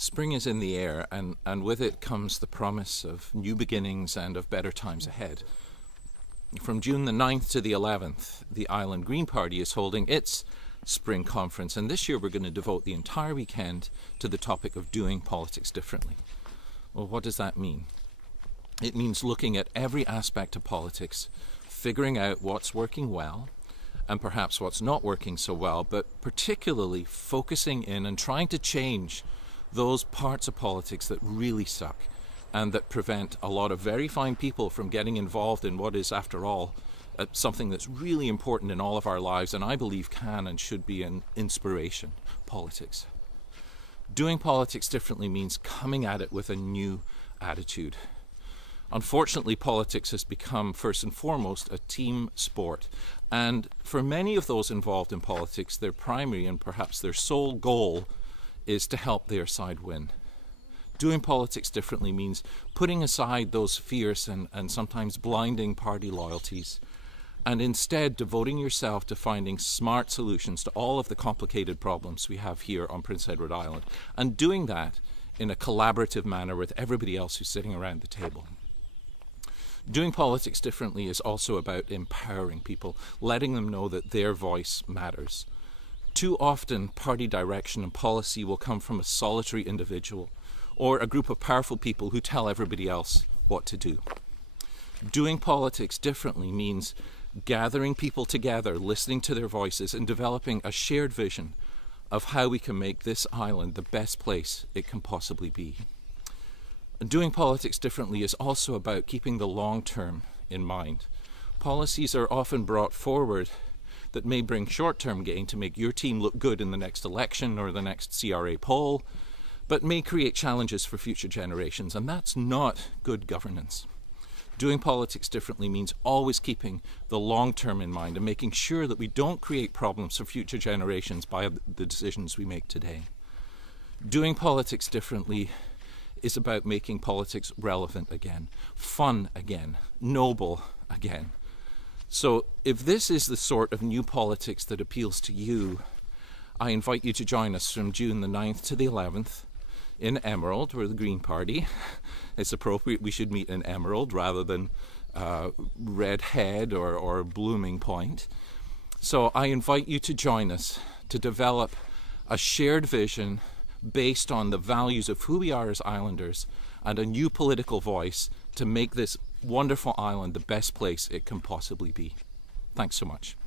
Spring is in the air, and with it comes the promise of new beginnings and of better times ahead. From June the 9th to the 11th, the Island Green Party is holding its spring conference, and this year we're going to devote the entire weekend to the topic of doing politics differently. Well, what does that mean? It means looking at every aspect of politics, figuring out what's working well, and perhaps what's not working so well, but particularly focusing in and trying to change those parts of politics that really suck and that prevent a lot of very fine people from getting involved in what is, after all, something that's really important in all of our lives, and I believe can and should be an inspiration: politics. Doing politics differently means coming at it with a new attitude. Unfortunately, politics has become, first and foremost, a team sport. And for many of those involved in politics, their primary and perhaps their sole goal is to help their side win. Doing politics differently means putting aside those fierce and sometimes blinding party loyalties, and instead devoting yourself to finding smart solutions to all of the complicated problems we have here on Prince Edward Island, and doing that in a collaborative manner with everybody else who's sitting around the table. Doing politics differently is also about empowering people, letting them know that their voice matters. Too often, party direction and policy will come from a solitary individual or a group of powerful people who tell everybody else what to do. Doing politics differently means gathering people together, listening to their voices, and developing a shared vision of how we can make this island the best place it can possibly be. Doing politics differently is also about keeping the long term in mind. Policies are often brought forward that may bring short-term gain to make your team look good in the next election or the next CRA poll, but may create challenges for future generations, and that's not good governance. Doing politics differently means always keeping the long term in mind and making sure that we don't create problems for future generations by the decisions we make today. Doing politics differently is about making politics relevant again, fun again, noble again. So if this is the sort of new politics that appeals to you, I invite you to join us from June the 9th to the 11th in Emerald. We're the Green Party. It's appropriate we should meet in Emerald rather than Red Head or Blooming Point. So I invite you to join us to develop a shared vision based on the values of who we are as islanders and a new political voice to make this wonderful island the best place it can possibly be. Thanks so much.